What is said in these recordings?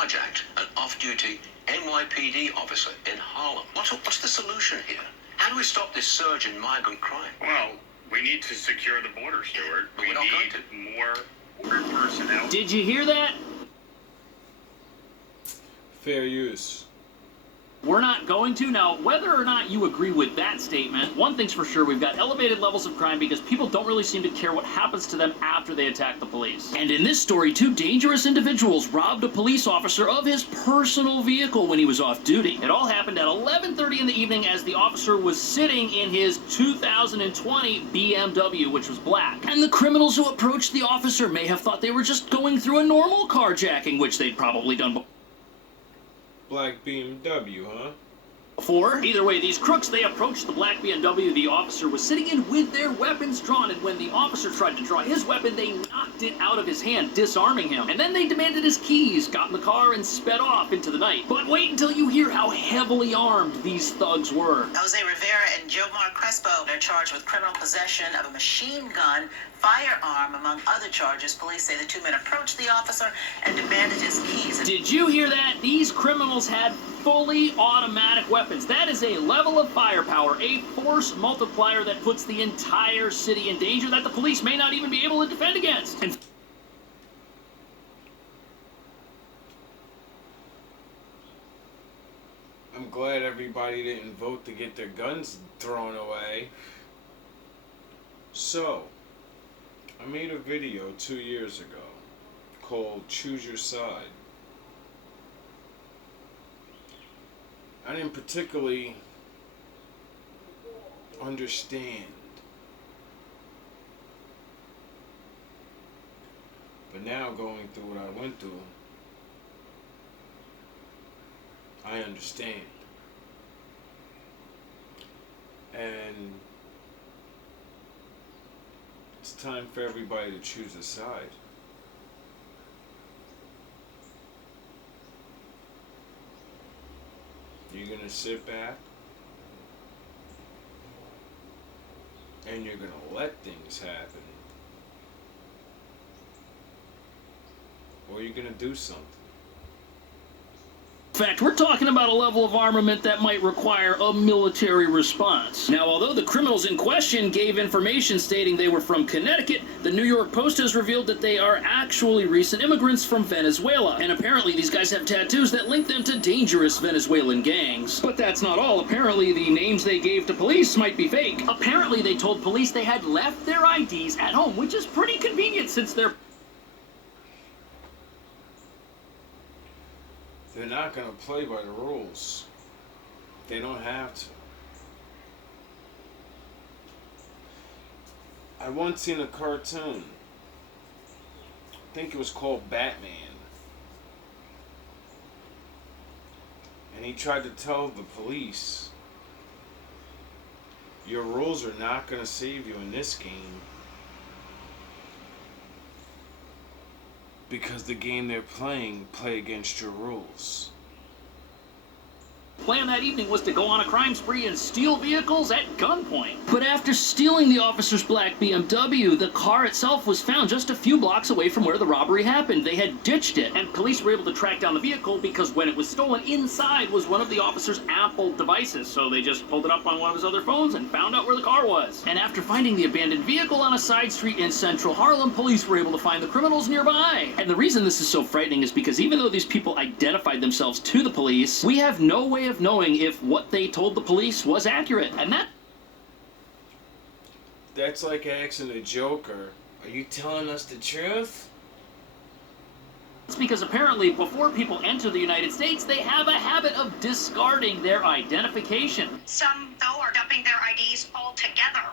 carjacked an off-duty NYPD officer in Harlem. What's the solution here? How do we stop this surge in migrant crime? Well, we need to secure the border, Stuart. But we don't need more border personnel. Did you hear that? Fair use. We're not going to. Now, whether or not you agree with that statement, one thing's for sure, we've got elevated levels of crime because people don't really seem to care what happens to them after they attack the police. And in this story, two dangerous individuals robbed a police officer of his personal vehicle when he was off duty. It all happened at 11:30 in the evening as the officer was sitting in his 2020 BMW, which was black. And the criminals who approached the officer may have thought they were just going through a normal carjacking, which they'd probably done before. Black BMW, huh? Either way, these crooks, they approached the black BMW the officer was sitting in with their weapons drawn, and when the officer tried to draw his weapon, they knocked it out of his hand, disarming him. And then they demanded his keys, got in the car, and sped off into the night. But wait until you hear how heavily armed these thugs were. Jose Rivera and Jomar Crespo are charged with criminal possession of a machine gun, firearm, among other charges. Police say the two men approached the officer and demanded his keys. Did you hear that? These criminals had fully automatic weapons. That is a level of firepower, a force multiplier that puts the entire city in danger that the police may not even be able to defend against. And I'm glad everybody didn't vote to get their guns thrown away. So, I made a video 2 years ago called Choose Your Side. I didn't particularly understand, but now going through what I went through, I understand. And it's time for everybody to choose a side. You're gonna sit back and you're gonna let things happen, or you're gonna do something. in fact, we're talking about a level of armament that might require a military response. Now, although the criminals in question gave information stating they were from Connecticut, the New York Post has revealed that they are actually recent immigrants from Venezuela. And apparently these guys have tattoos that link them to dangerous Venezuelan gangs. But that's not all. Apparently the names they gave to police might be fake. Apparently they told police they had left their IDs at home, which is pretty convenient since they're not going to play by the rules. They don't have to. I once seen a cartoon. I think it was called Batman. And he tried to tell the police, your rules are not going to save you in this game. Because the game they're playing play against your rules. plan that evening was to go on a crime spree and steal vehicles at gunpoint. But after stealing the officer's black BMW, the car itself was found just a few blocks away from where the robbery happened. They had ditched it, and police were able to track down the vehicle because when it was stolen, inside was one of the officer's Apple devices. So they just pulled it up on one of his other phones and found out where the car was. And after finding the abandoned vehicle on a side street in central Harlem, police were able to find the criminals nearby. And the reason this is so frightening is because even though these people identified themselves to the police, we have no way of knowing if what they told the police was accurate. And that's like asking the Joker, are you telling us the truth? it's because apparently before people enter the United States, they have a habit of discarding their identification. Some, though, are dumping their IDs altogether.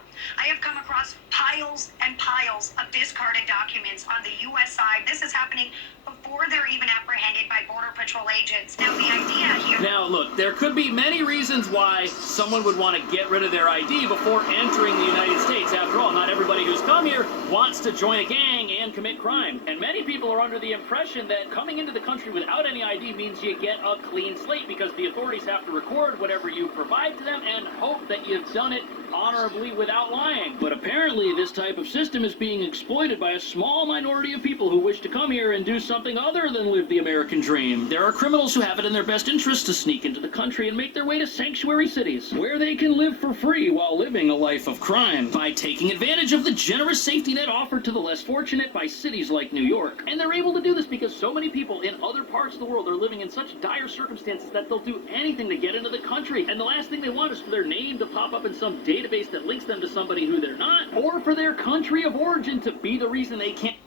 I have come across piles and piles of discarded documents on the U.S. side. This is happening before they're even apprehended by Border Patrol agents. Now, the idea here... Now, look, there could be many reasons why someone would want to get rid of their ID before entering the United States. After all, not everybody who's come here wants to join a gang and commit crime. And many people are under the impression that coming into the country without any ID means you get a clean slate because the authorities have to record whatever you provide to them and hope that you've done it honorably without lying. But apparently this type of system is being exploited by a small minority of people who wish to come here and do something other than live the American dream. There are criminals who have it in their best interest to sneak into the country and make their way to sanctuary cities, where they can live for free while living a life of crime by taking advantage of the generous safety net offered to the less fortunate by cities like New York. And they're able to do this because so many people in other parts of the world are living in such dire circumstances that they'll do anything to get into the country. And the last thing they want is for their name to pop up in some database that links them to somebody who they're not, or for their country of origin to be the reason they can't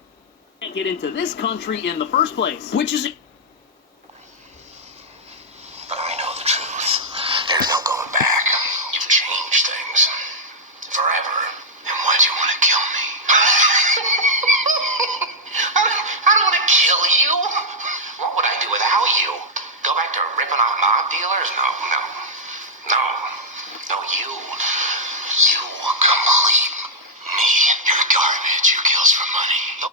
get into this country in the first place. Which is... But I know the truth. There's no going back. You've changed things. Forever. And why do you want to kill me? I don't want to kill you. What would I do without you? Go back to ripping off mob dealers? No. No, you. You complete me. You're garbage. You kills for money.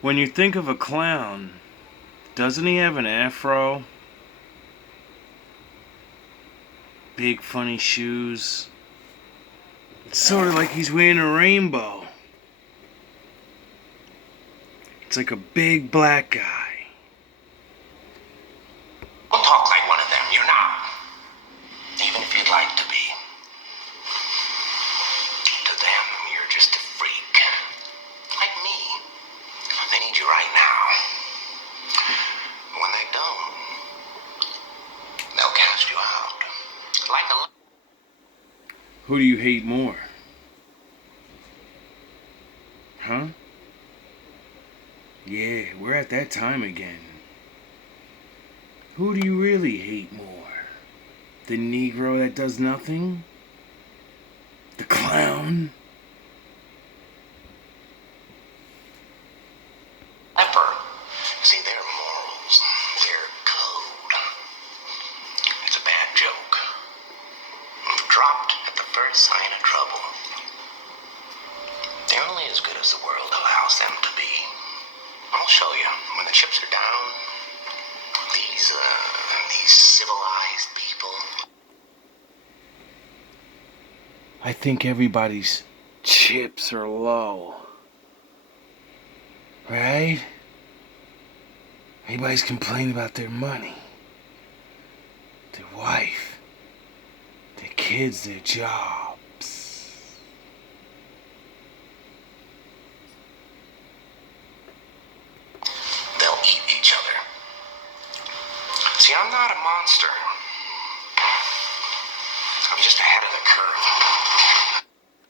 When you think of a clown, doesn't he have an afro? Big funny shoes. It's sort of like he's wearing a rainbow. It's like a big black guy. Don't talk like one of them. You're not. Even if you'd like to be. To them, you're just a freak. Like me. They need you right now. When they don't, they'll cast you out. Like a... Who do you hate more? Huh? Yeah, we're at that time again. Who do you really hate more? The Negro that does nothing? The clown? Never. See, their morals, their code. It's a bad joke. Dropped at the first sign of trouble. They're only as good as the world allows them to be. I'll show you. When the chips are down, these civilized people. I think everybody's chips are low. Right? Everybody's complaining about their money, their wife, their kids, their jobs. They'll eat each other. See, I'm not a monster. I'm just ahead of the curve.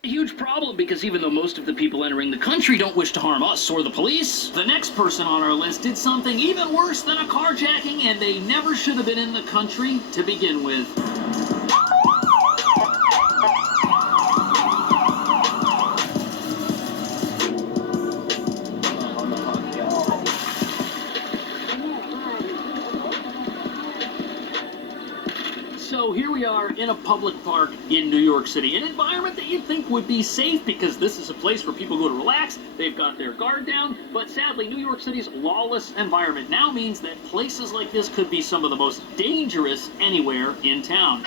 A huge problem because even though most of the people entering the country don't wish to harm us or the police, the next person on our list did something even worse than a carjacking, and they never should have been in the country to begin with. So here we are in a public park in New York City, an environment that you'd think would be safe because this is a place where people go to relax, they've got their guard down, but sadly New York City's lawless environment now means that places like this could be some of the most dangerous anywhere in town.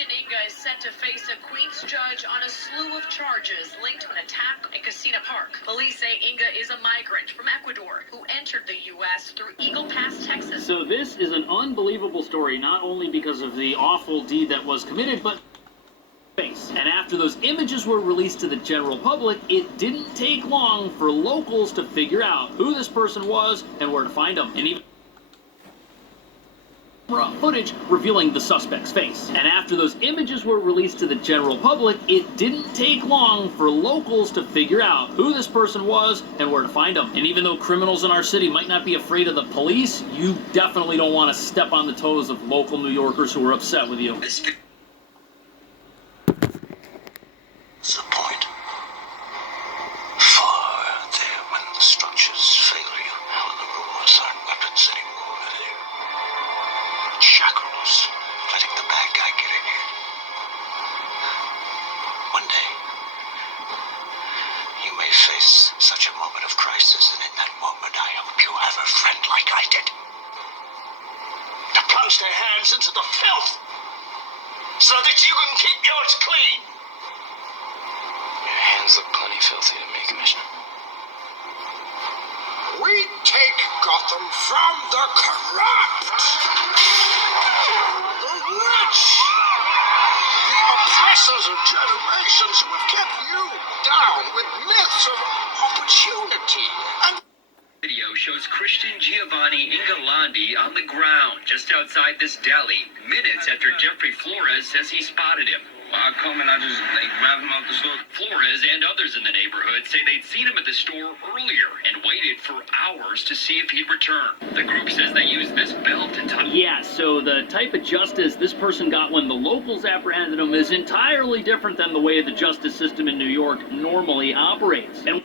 Inga is set to face a Queens judge on a slew of charges linked to an attack at Casino Park. Police say Inga is a migrant from Ecuador who entered the U.S. through Eagle Pass, Texas. So this is an unbelievable story, not only because of the awful deed that was committed, but and after those images were released to the general public, it didn't take long for locals to figure out who this person was and where to find him. And even footage revealing the suspect's face. And after those images were released to the general public, it didn't take long for locals to figure out who this person was and where to find him. And even though criminals in our city might not be afraid of the police, you definitely don't want to step on the toes of local New Yorkers who are upset with you. What's the point? For there, when the structures fail you, when the rules aren't weapons anymore, they're shackles, letting the bad guy get ahead. One day, you may face such a moment of crisis, and in that moment, I hope you have a friend like I did. plunge their hands into the filth so that you can keep yours clean. Your hands look plenty filthy to me, Commissioner. We take Gotham from the corrupt, the rich, the oppressors of generations who have kept you down with myths of opportunity and Video shows Christian Giovanni Ingolandi on the ground just outside this deli, minutes after Jeffrey Flores says he spotted him. I come and I just grab him out the store. Flores and others in the neighborhood say they'd seen him at the store earlier and waited for hours to see if he'd return. The group says they used this belt and tie. Yeah, so the type of justice this person got when the locals apprehended him is entirely different than the way the justice system in New York normally operates. And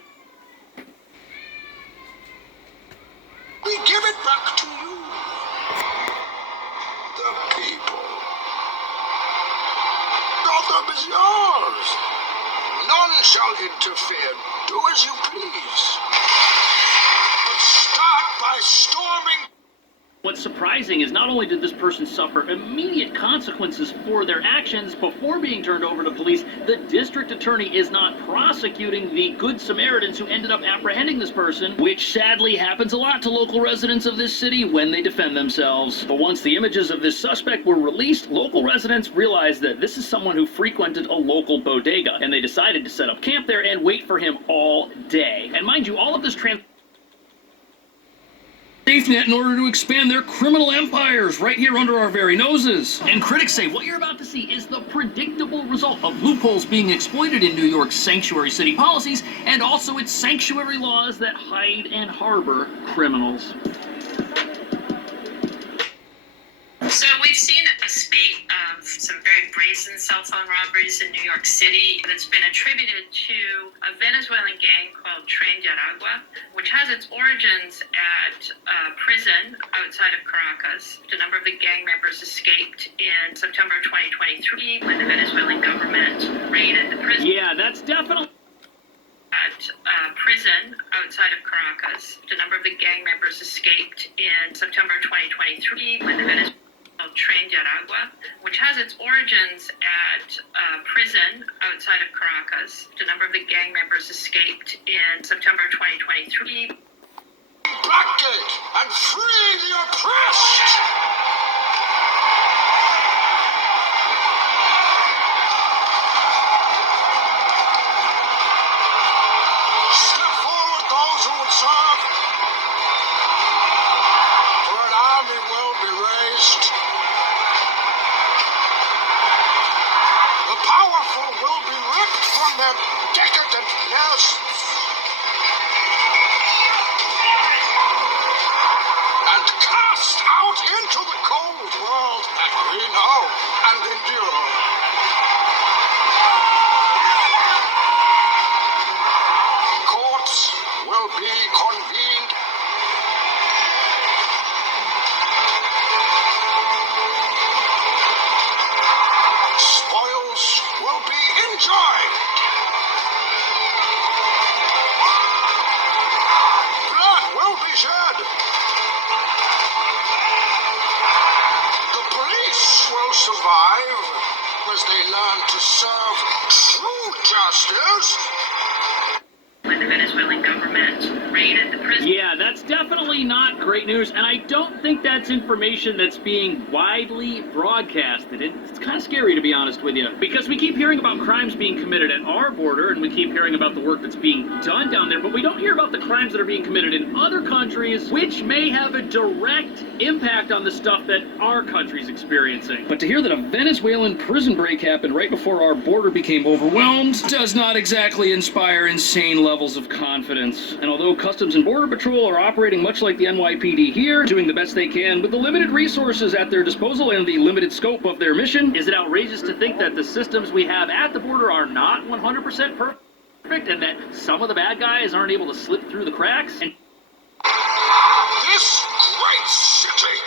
we give it back to you, the people. Gotham is yours. None shall interfere. Do as you please. But start by storming. what's surprising is not only did this person suffer immediate consequences for their actions before being turned over to police, the district attorney is not prosecuting the Good Samaritans who ended up apprehending this person, which sadly happens a lot to local residents of this city when they defend themselves. But once the images of this suspect were released, local residents realized that this is someone who frequented a local bodega, and they decided to set up camp there and wait for him all day. And mind you, all of this safety net in order to expand their criminal empires right here under our very noses. And critics say what you're about to see is the predictable result of loopholes being exploited in New York's sanctuary city policies and also its sanctuary laws that hide and harbor criminals. So we've seen a spate of some very brazen cell phone robberies in New York City that's been attributed to a Venezuelan gang called Tren de Aragua, which has its origins at a prison outside of Caracas. A number of the gang members escaped in September 2023 when the Venezuelan government raided the prison. Yeah, that's definitely At a prison outside of Caracas. A number of the gang members escaped in September 2023 when the Venezuelan Tren de Aragua, which has its origins at a prison outside of Caracas. A number of the gang members escaped in September 2023. Blackgate and free the oppressed! Step forward those who would serve, for an army will be raised. The powerful will be ripped from their decadent nests and cast out into the cold world that we know and endure. Courts will be convened. Spoils will be enjoyed. Blood will be shed. The police will survive as they learn to serve true justice. When the Venezuelan government raided the prison. Yeah, that's definitely not great news, and I don't think that's information that's being widely broadcasted. It's kind of scary, to be honest with you, because we keep hearing about crimes being committed at our border, and we keep hearing about the work that's being done down there, but we don't hear about the crimes that are being committed in other countries, which may have a direct impact on the stuff that our country's experiencing. But to hear that a Venezuelan prison break happened right before our border became overwhelmed does not exactly inspire insane levels of confidence. And although Customs and Border Patrol are operating much like the NYPD here, doing the best they can with the limited resources at their disposal and the limited scope of their mission, is it outrageous to think that the systems we have at the border are not 100% perfect and that some of the bad guys aren't able to slip through the cracks? And This great city,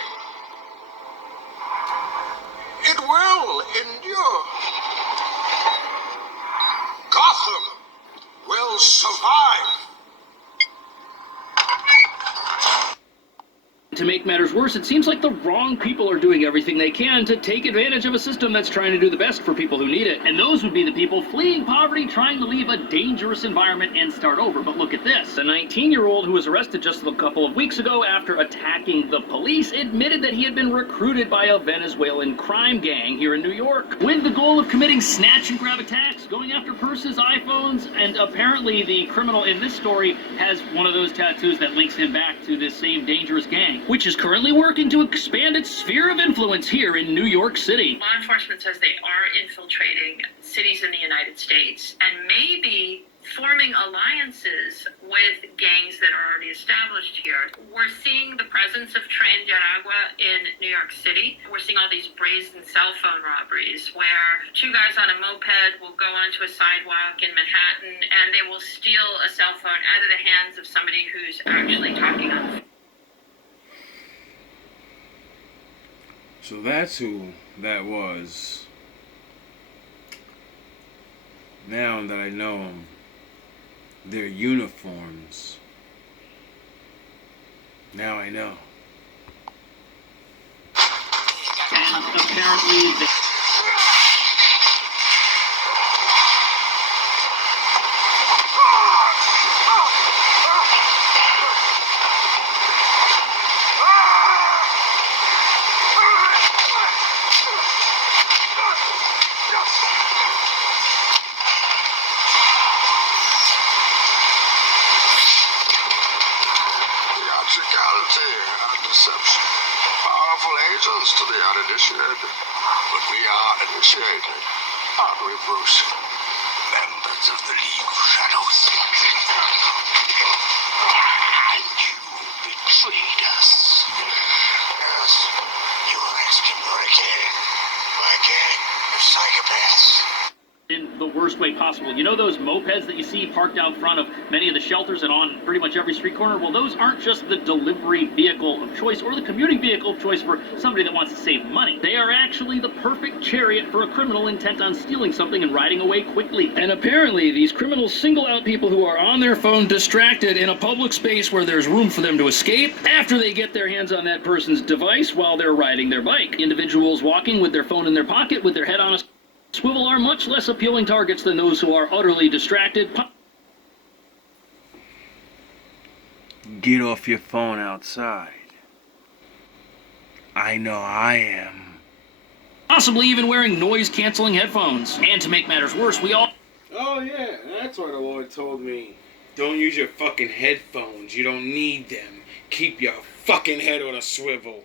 it will endure. Gotham will survive. To make matters worse, it seems like the wrong people are doing everything they can to take advantage of a system that's trying to do the best for people who need it. And those would be the people fleeing poverty, trying to leave a dangerous environment and start over. But look at this. The 19-year-old who was arrested just a couple of weeks ago after attacking the police admitted that he had been recruited by a Venezuelan crime gang here in New York with the goal of committing snatch and grab attacks, going after purses, iPhones, and apparently the criminal in this story has one of those tattoos that links him back to this same dangerous gang, which is currently working to expand its sphere of influence here in New York City. Law enforcement says they are infiltrating cities in the United States and maybe forming alliances with gangs that are already established here. We're seeing the presence of Tren de Aragua in New York City. We're seeing all these brazen cell phone robberies where two guys on a moped will go onto a sidewalk in Manhattan and they will steal a cell phone out of the hands of somebody who's actually talking on the phone. So that's who that was. Now that I know them, their uniforms. Now I know. And apparently they... And deception. Powerful agents to the uninitiated. But we are initiated, aren't we, Bruce? Members of the League of Shadows. And you betrayed us. Yes, you were excommunicated by a gang of psychopaths. In the worst way possible. You know those mopeds that you see parked out front of many of the shelters and on pretty much every street corner? Well, those aren't just the delivery vehicle of choice or the commuting vehicle of choice for somebody that wants to save money. They are actually the perfect chariot for a criminal intent on stealing something and riding away quickly. And apparently these criminals single out people who are on their phone distracted in a public space where there's room for them to escape after they get their hands on that person's device while they're riding their bike. Individuals walking with their phone in their pocket with their head on a swivel are much less appealing targets than those who are utterly distracted. Get off your phone outside. I know I am. Possibly even wearing noise-canceling headphones. And to make matters worse, we all... Oh yeah, that's why the Lord told me. Don't use your fucking headphones. You don't need them. Keep your fucking head on a swivel.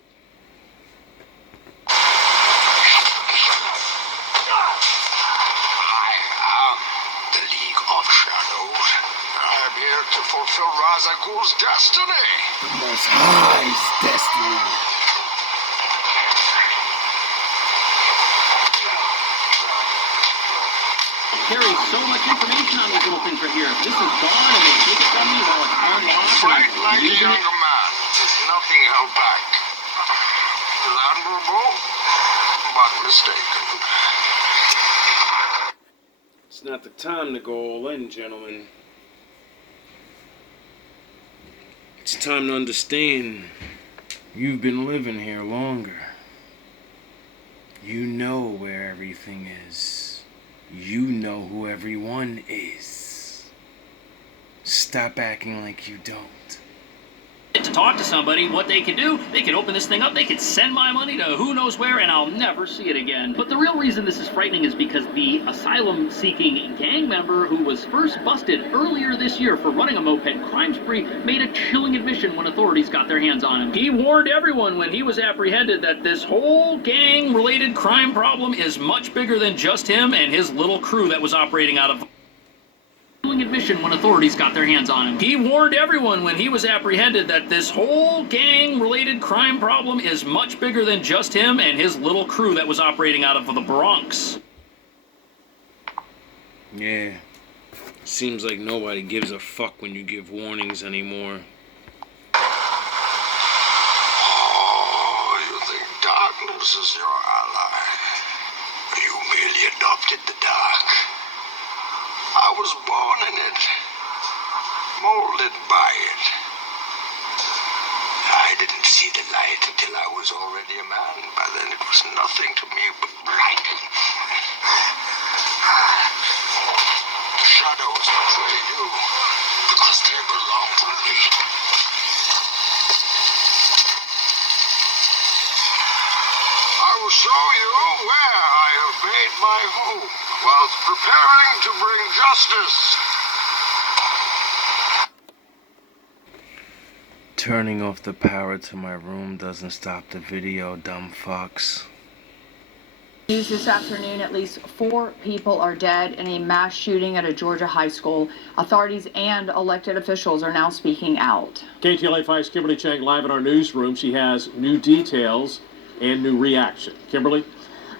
To fulfill Ra's al Ghul's destiny. The Most High's destiny. Carry so much information on these little things right here. If this is gone and they take it from me while it's unlocked Fight and like a using young it. man. There's nothing held back. Admirable, but mistaken. It's not the time to go all in, gentlemen. It's time to understand. You've been living here longer. You know where everything is. You know who everyone is. Stop acting like you don't. To talk to somebody, what they can do, they can open this thing up, they can send my money to who knows where, and I'll never see it again. But the real reason this is frightening is because the asylum-seeking gang member who was first busted earlier this year for running a moped crime spree made a chilling admission when authorities got their hands on him. He warned everyone when he was apprehended that this whole gang-related crime problem is much bigger than just him and his little crew that was operating out of... admission when authorities got their hands on him. He warned everyone when he was apprehended that this whole gang-related crime problem is much bigger than just him and his little crew that was operating out of the Bronx. Yeah. Seems like nobody gives a fuck when you give warnings anymore. Oh, you think darkness is your ally? You merely adopted the dark. I was born in it, molded by it. I I didn't see the light until I was already a man. By then it was nothing to me but blinding. The shadows betray you because they belong to me. I will show you where I have made my home whilst preparing to bring justice. Turning off the power to my room doesn't stop the video, dumb fucks. News this afternoon, at least 4 people are dead in a mass shooting at a Georgia high school. Authorities and elected officials are now speaking out. KTLA 5's Kimberly Chang live in our newsroom. She has new details and new reaction. Kimberly?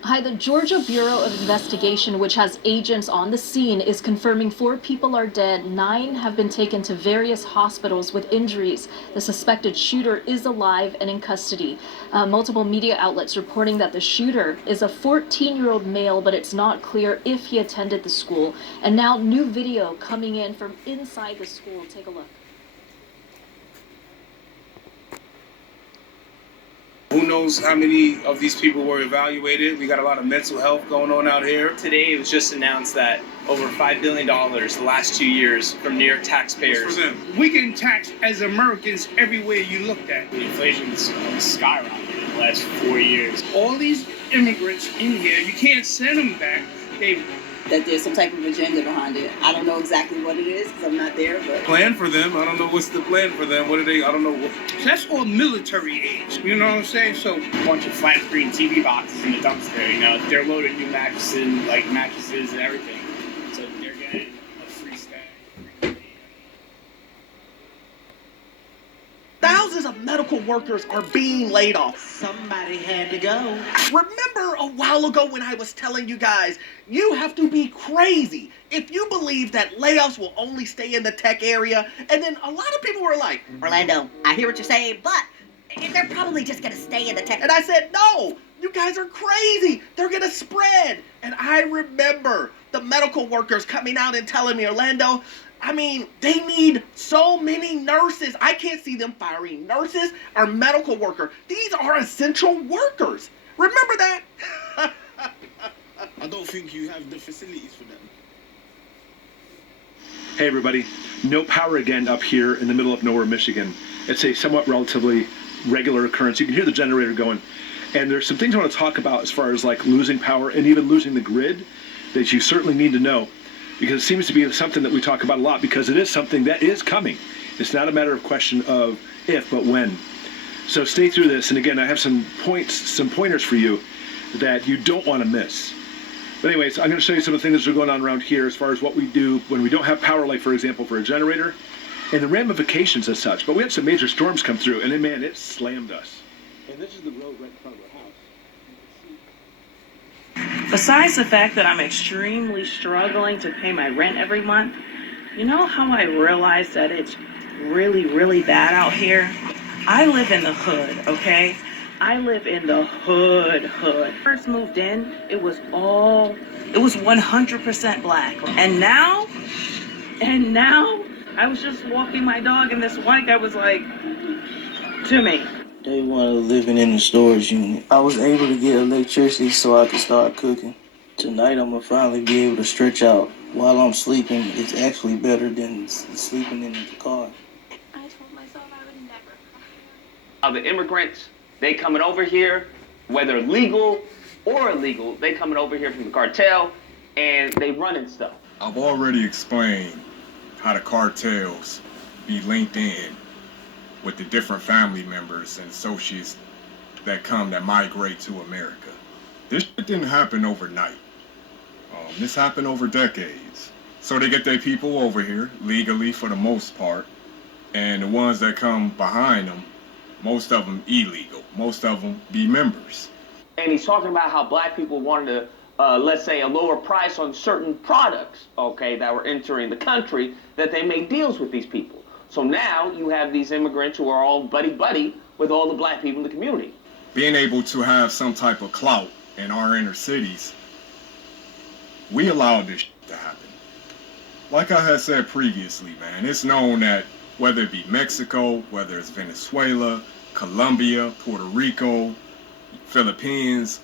Hi, the Georgia Bureau of Investigation, which has agents on the scene, is confirming 4 people are dead. 9 have been taken to various hospitals with injuries. The suspected shooter is alive and in custody. Multiple media outlets reporting that the shooter is a 14-year-old male, but it's not clear if he attended the school. And now new video coming in from inside the school. Take a look. Who knows how many of these people were evaluated? We got a lot of mental health going on out here. Today it was just announced that over $5 billion the last 2 years from New York taxpayers. For them. We getting taxed as Americans everywhere you looked at. The inflation's skyrocketed in the last 4 years. All these immigrants in here, you can't send them back. That there's some type of agenda behind it. I don't know exactly what it is because I'm not there, but... Plan for them. I don't know what's the plan for them. What are they? I don't know. That's all military age. You know what I'm saying? So a bunch of flat screen TV boxes in the dumpster, you know. They're loaded new mattresses and everything. So they're getting a free stay. Thousands of medical workers are being laid off. Somebody had to go. Remember a while ago when I was telling you guys, you have to be crazy if you believe that layoffs will only stay in the tech area. And then a lot of people were like, Orlando, I hear what you're saying, but they're probably just going to stay in the tech. And I said, no, you guys are crazy. They're going to spread. And I remember the medical workers coming out and telling me, Orlando, I mean, they need so many nurses. I can't see them firing nurses or medical workers. These are essential workers. Remember that? I don't think you have the facilities for them. Hey everybody, no power again up here in the middle of nowhere, Michigan. It's a somewhat relatively regular occurrence. You can hear the generator going. And there's some things I want to talk about as far as like losing power and even losing the grid that you certainly need to know. Because it seems to be something that we talk about a lot because it is something that is coming. It's not a matter of question of if, but when. So stay through this. And again, I have some pointers for you that you don't want to miss. But anyways, I'm going to show you some of the things that are going on around here as far as what we do when we don't have power, like for example, for a generator, and the ramifications as such. But we had some major storms come through, and then, man, it slammed us. And this is the road right in front of our house. Besides the fact that I'm extremely struggling to pay my rent every month, you know how I realized that it's really, really bad out here? I live in the hood, okay? I live in the hood. First moved in, it was 100% black. And now, I was just walking my dog and this white guy was like, to me. Day one of living in the storage unit, I was able to get electricity so I could start cooking. Tonight I'm gonna finally be able to stretch out while I'm sleeping. It's actually better than sleeping in the car. I told myself I would never. The immigrants, they coming over here, whether legal or illegal, they coming over here from the cartel and they running stuff. I've already explained how the cartels be linked in with the different family members and associates that migrate to America. This shit didn't happen overnight. This happened over decades. So they get their people over here, legally for the most part, and the ones that come behind them, most of them illegal. Most of them be members. And he's talking about how black people wanted to, let's say, a lower price on certain products, okay, that were entering the country, that they made deals with these people. So now you have these immigrants who are all buddy-buddy with all the black people in the community. Being able to have some type of clout in our inner cities, we allowed this to happen. Like I had said previously, man, it's known that whether it be Mexico, whether it's Venezuela, Colombia, Puerto Rico, Philippines,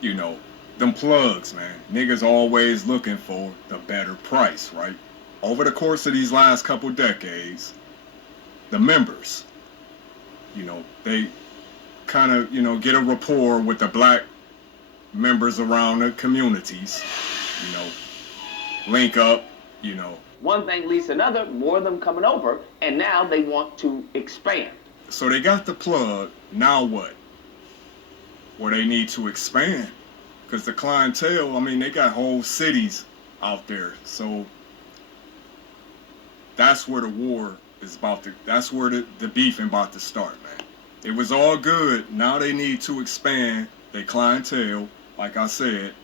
you know, them plugs, man. Niggas always looking for the better price, right? Over the course of these last couple decades, the members, you know, they kind of, you know, get a rapport with the black members around the communities, you know, link up, you know. One thing leads to another, more of them coming over, and now they want to expand. So they got the plug, now what? Well, they need to expand. Because the clientele, I mean, they got whole cities out there. So that's where the war is about to, that's where the beefing about to start, man. It was all good. Now they need to expand their clientele. Like I said,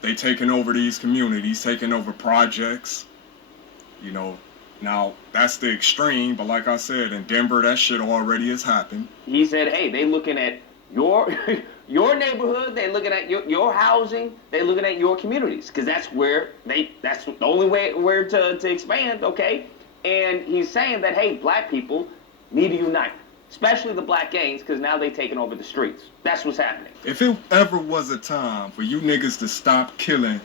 they taking over these communities, taking over projects, you know. Now, that's the extreme, but like I said, in Denver, that shit already has happened. He said, hey, they looking at your your neighborhood, they looking at your housing, they looking at your communities, because that's where that's the only way where to expand, okay? And he's saying that, hey, black people need to unite, especially the black gangs, because now they taking over the streets. That's what's happening. If it ever was a time for you niggas to stop killing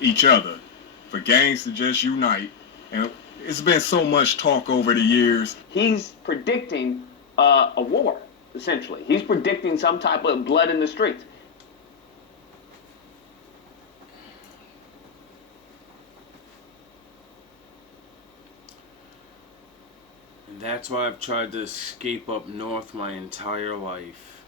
each other, for gangs to just unite, and it's been so much talk over the years. He's predicting a war, essentially. He's predicting some type of blood in the streets. And that's why I've tried to escape up north my entire life.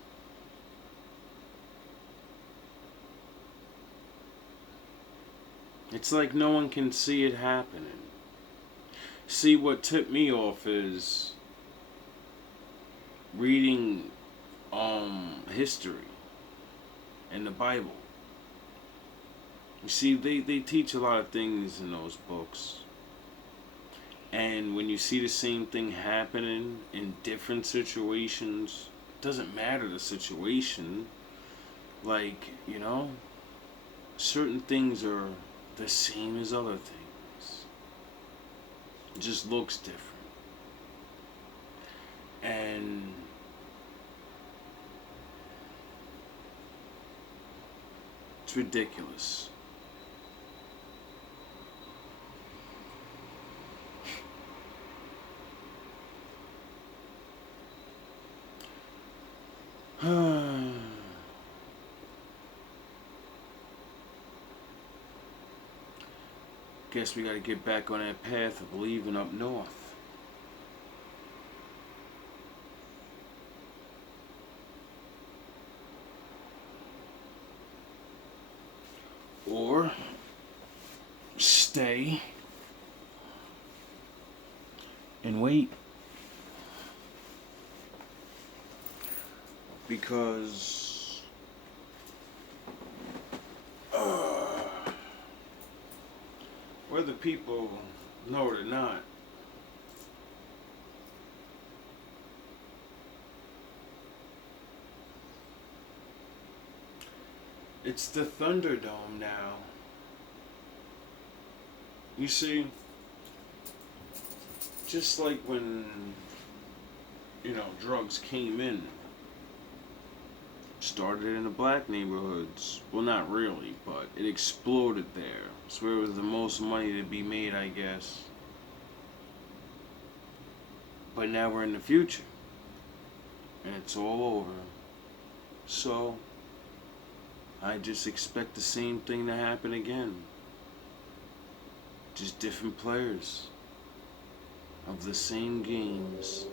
It's like no one can see it happening. See, what tipped me off is reading history and the Bible. You see, they teach a lot of things in those books. And when you see the same thing happening in different situations, it doesn't matter the situation. Like, you know, certain things are the same as other things. It just looks different. And it's ridiculous. Guess we gotta get back on that path of leaving up north. Or stay and wait. Because whether people know it or not, it's the Thunderdome now. You see, just like when, you know, drugs came in, started in the black neighborhoods. Well, not really, but it exploded there. It's where it was the most money to be made, I guess. But now we're in the future, and it's all over. So I just expect the same thing to happen again. Just different players of the same games.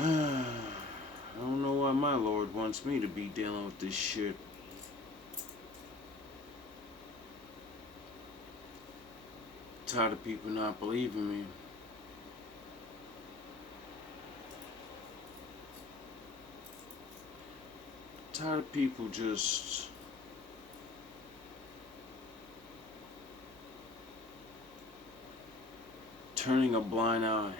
I don't know why my Lord wants me to be dealing with this shit. Tired of people not believing me. Tired of people just turning a blind eye.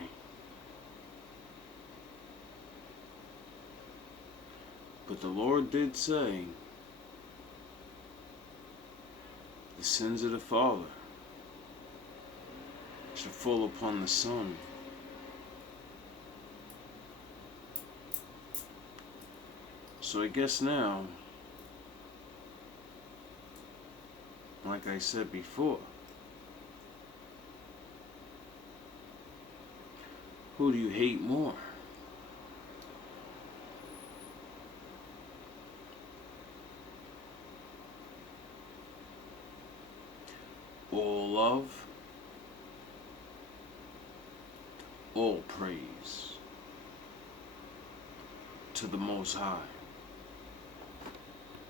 But the Lord did say, the sins of the father should fall upon the sun. So I guess now, like I said before, who do you hate more? All love, all praise to the Most High.